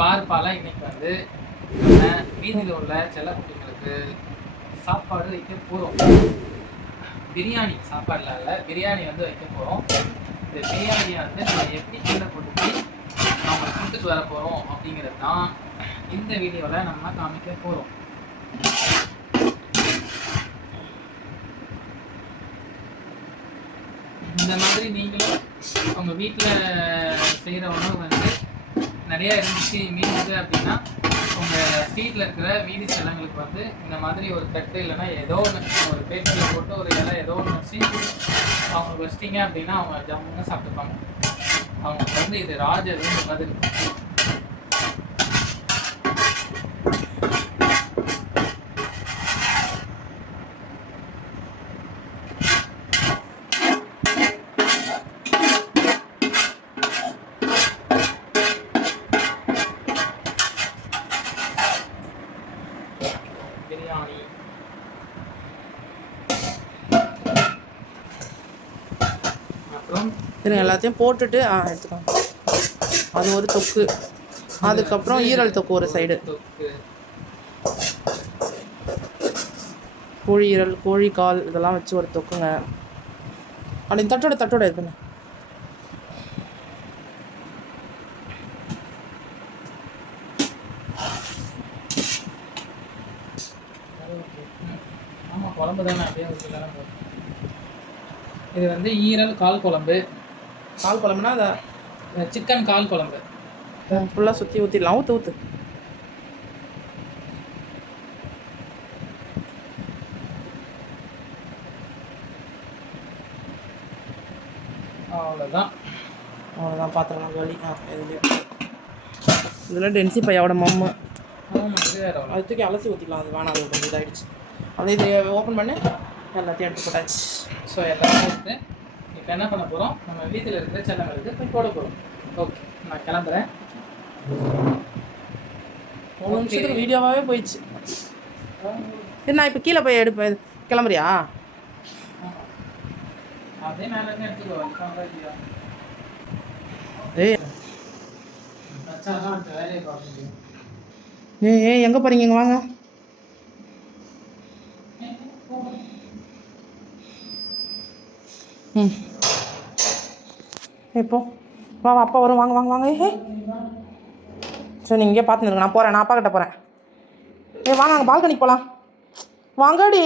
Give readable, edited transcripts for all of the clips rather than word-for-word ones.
பார்ப்பால இன்னைக்கு வந்து நம்ம வீதியில் உள்ள செல்லக்குட்டிகளுக்கு சாப்பாடு வைக்க போகிறோம். பிரியாணி சாப்பாடுல இல்லை, பிரியாணி வந்து வைக்க போகிறோம். இந்த பிரியாணியை வந்து நம்ம எப்படி கீழே போட்டு நம்ம கொண்டுட்டு வர போகிறோம் அப்படிங்கிறது தான் இந்த வீடியோவில் நம்ம காமிக்க போகிறோம். இந்த மாதிரி நீங்களும் உங்கள் வீட்டில் செய்கிற உணவு வந்து நிறையா இருந்துச்சு மீனுது அப்படின்னா உங்கள் ஸ்ட்ரீட்டில் இருக்கிற வீதி செல்லங்களுக்கு வந்து இந்த மாதிரி ஒரு தட்டு இல்லைன்னா ஏதோ ஒன்று ஒரு பேட்டியில் போட்டு ஒரு இலை ஏதோ ஒன்று வச்சு அவங்க வச்சிட்டிங்க அப்படின்னா அவங்க ஜம்முன்னு சாப்பிட்டுப்பாங்க. அவங்களுக்கு வந்து இது ராஜ விருந்து மாதிரி. பிரியாணி அப்புறம் எல்லாத்தையும் போட்டுட்டு எடுத்துக்கோங்க. அது ஒரு தொக்கு, அதுக்கப்புறம் ஈரல் தொக்கு ஒரு சைடு, கோழி ஈரல், கோழி கால் இதெல்லாம் வச்சு ஒரு தொக்குங்க. அப்படி தட்டோட எடுத்துங்க. ஆமாம், குழம்பு தானே அப்படியே வச்சுக்கலாம். இது வந்து ஈரல் கால் குழம்பு. கால் குழம்புனா அதை சிக்கன் கால் குழம்பு ஃபுல்லாக சுற்றி ஊற்றிடலாம். ஊற்று அவ்வளோதான் பாத்திரலாம் காலி. இதெல்லாம் டென்சி பையாவோட மம்மு. அது தூக்கி அலசி ஊற்றிடலாம். அது வேணாம், அது கொஞ்சம் இதாகிடுச்சு. அப்படியே இதை ஓப்பன் பண்ணி எல்லாத்தையும் எடுத்து போட்டாச்சு. ஸோ எல்லாத்தையும் எடுத்து இப்போ என்ன பண்ண போகிறோம், நம்ம வீட்டில் இருக்கிற செல்லங்களுக்கு போய் போட போகிறோம். ஓகே, நான் கிளம்புறேன். 3 நிமிஷத்துக்கு வீடியோவாகவே போயிடுச்சு. நான் இப்போ கீழே போய் எடுப்பேன். கிளம்புறியா? அதே மேலே எடுத்துக்கோ. ஏய் எங்கே போகிறீங்க? இங்கே வாங்க. இப்போ வா அப்பா வரும். வாங்க. சரி, நீங்கள் இங்கே பார்த்துருங்க. நான் போகிறேன். நான் அப்பா கிட்ட போகிறேன். வாங்க, அங்கே பால்கனிக்கு போகலாம். வாங்கடி.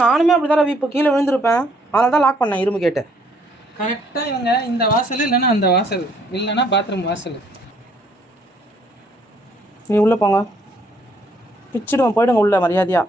நானுமே அப்படி தான் ரவி இப்போ கீழே விழுந்திருப்பேன். அதனால தான் லாக் பண்ணேன் இரும்பு கேட்டு. கரெக்டாக இவங்க இந்த வாசல் இல்லைன்னா அந்த வாசல் இல்லைன்னா பாத்ரூம் வாசல். நீ உள்ளே போங்க. பிச்சிடுவோம். போயிடுங்க உள்ள மரியாதையா.